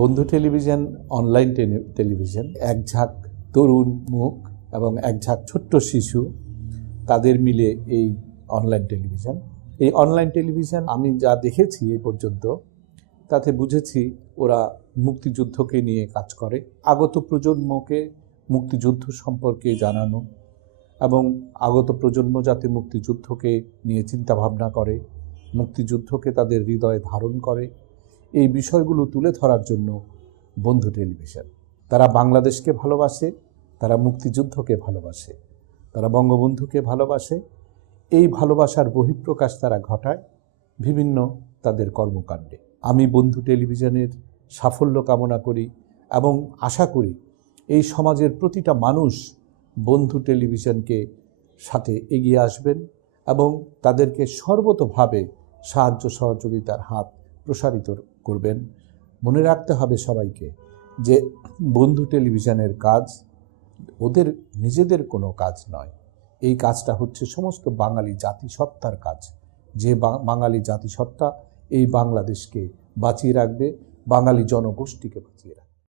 বন্ধু television online television এক ঝাঁক তরুণ মুখ এবং এক ঝাঁক ছোট্ট শিশু তাদের মিলে এই অনলাইন টেলিভিশন। এই অনলাইন টেলিভিশন আমি যা দেখেছি এই পর্যন্ত তাতে বুঝেছি ওরা মুক্তিযুদ্ধকে নিয়ে কাজ করে, আগত প্রজন্মকে মুক্তিযুদ্ধ সম্পর্কে জানানো এবং আগত প্রজন্ম যাতে মুক্তিযুদ্ধকে নিয়ে চিন্তাভাবনা করে, মুক্তিযুদ্ধকে তাদের হৃদয়ে ধারণ করে, এই বিষয়গুলো তুলে ধরার জন্য বন্ধু টেলিভিশন। তারা বাংলাদেশকে ভালোবাসে, তারা মুক্তিযুদ্ধকে ভালোবাসে, তারা বঙ্গবন্ধুকে ভালোবাসে। এই ভালোবাসার বহিঃপ্রকাশ তারা ঘটায় বিভিন্ন তাদের কর্মকাণ্ডে। আমি বন্ধু টেলিভিশনের সাফল্য কামনা করি এবং আশা করি এই সমাজের প্রতিটা মানুষ বন্ধু টেলিভিশনকে সাথে এগিয়ে আসবেন এবং তাদেরকে সর্বতোভাবে সাহায্য সহযোগিতার হাত প্রসারিত করবেন। মনে রাখতে হবে সবাইকে যে বন্ধু টেলিভিশনের কাজ ওদের নিজেদের কোনো কাজ নয়, এই কাজটা হচ্ছে সমস্ত বাঙালি জাতিসত্তার কাজ। যে বাঙালি জাতিসত্তা এই বাংলাদেশকে বাঁচিয়ে রাখবে, বাঙালি জনগোষ্ঠীকে বাঁচিয়ে রাখবে।